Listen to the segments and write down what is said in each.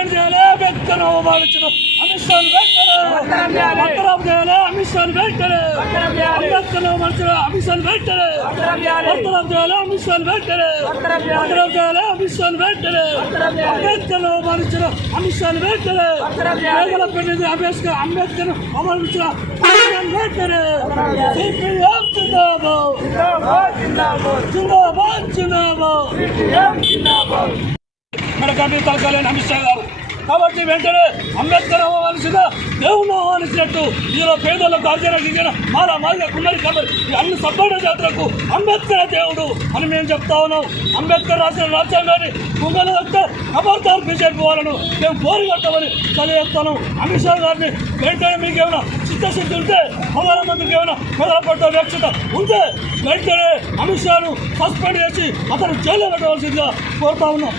Suspend చేయాలి వ్యక్తిని అవమానించిన అమిత్ షాను వెంటనే బర్తరఫ్ చేయాలి అమిత్ షాను వెంటనే అంబేద్కర్ అవమానించిన అమిత్ షాను వెంటనే బర్తరఫ్ చేయాలి అమిత్ షాను వెంటనే బర్తరఫ్ చేయాలి అమిత్ షాను వెంటనే అంబేద్కర్ అవమానించిన అమిత్ షాను వెంటనే పేదల పెళ్ళి అంబేద్కర్ అంబేద్కర్ అవమానించిన అమిత్ షాను వెంటనే సిపిఎం జిందాబాద్ జిందాబాద్ జిందాబాద్ మన కమిటీ తలకాలని అమిత్ షా గారు. కాబట్టి వెంటనే అంబేద్కర్ అవ్వవలసిన దేవుని అవ్వాల్సినట్టు ఇందులో పేదలకు అర్జన మారా మాల మాదిగ కుమ్మరి కబర్. ఈ అన్ని సబ్బడ జాతరకు అంబేద్కర్ దేవుడు అని మేము చెప్తా ఉన్నాం. అంబేద్కర్ రాసిన రాజ్యాంగాన్ని కుంగలు వస్తే ఖబర్దార్ బీజేపీ వాళ్ళను మేము పోరు కట్టమని తెలియజేస్తాను. అమిత్ షా గారిని వెంటనే మీకు ఏమైనా చిత్తశుద్ధి ఉంటే ప్రధానమంత్రికి ఏమైనా మెదలపడ్డ వ్యక్షత ఉంటే వెంటనే అమిత్ షాను సస్పెండ్ చేసి అతను జైలు పెట్టవలసిందిగా కోరుతా ఉన్నాం.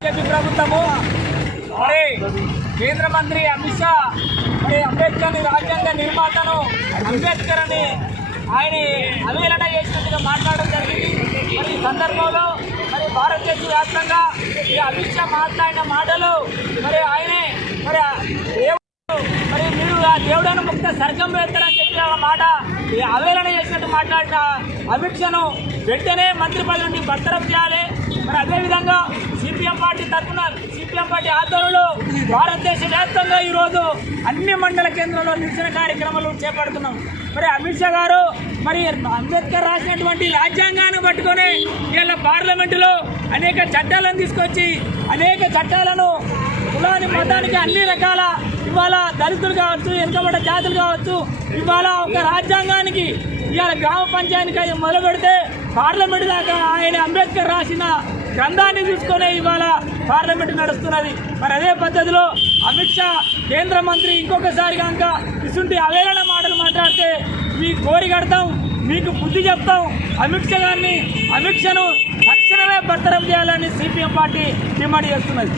బీజేపీ ప్రభుత్వము మరి కేంద్ర మంత్రి అమిత్ షా మరి అంబేద్కర్ రాజ్యాంగ నిర్మాతను అంబేద్కర్ అని ఆయన అవేలన చేసినట్టుగా మాట్లాడడం జరిగింది. మరి ఈ సందర్భంలో మరి భారతదేశ వ్యాప్తంగా ఈ అమిత్ షా మాట్లాడిన మాటలు మరి ఆయనే మరి దేవుడు మరి మీరు ఆ దేవుడను ముక్త సర్గం వేస్తారని చెప్పిన మాట ఈ అవేలన చేసినట్టు మాట్లాడిన అమిత్ షాను వెంటనే మంత్రి పదవి నుండి బర్తరఫ్ చేయాలి. మరి అదేవిధంగా సిపిఎం పార్టీ తరఫున సిపిఎం పార్టీ ఆధ్వర్యంలో భారతదేశ వ్యాప్తంగా ఈరోజు అన్ని మండల కేంద్రంలో నిరసన కార్యక్రమాలు చేపడుతున్నాం. మరి అమిత్ షా గారు మరి అంబేద్కర్ రాసినటువంటి రాజ్యాంగాన్ని పట్టుకొని వీళ్ళ పార్లమెంటులో అనేక చట్టాలను తీసుకొచ్చి అనేక చట్టాలను కులాని మతానికి అన్ని రకాల ఇవాళ దళితులు కావచ్చు వెనుకబడ్డ జాతులు కావచ్చు ఇవాళ ఒక రాజ్యాంగానికి ఇవాళ గ్రామ పంచాయతీకి మొదలు పెడితే పార్లమెంట్ దాకా ఆయన అంబేద్కర్ రాసిన గ్రంథాన్ని చూసుకునే ఇవాళ పార్లమెంట్ నడుస్తున్నది. మరి అదే పద్ధతిలో అమిత్ షా కేంద్ర మంత్రి ఇంకొకసారి కనుక ఇసుంటి అవేళన మాటలు మాట్లాడితే మీ కోరి కడతాం మీకు బుద్ధి చెప్తాం. అమిత్ షా గారిని అమిత్ షాను తక్షణమే బర్తరఫ్ చేయాలని సిపిఎం పార్టీ డిమాండ్ చేస్తున్నది.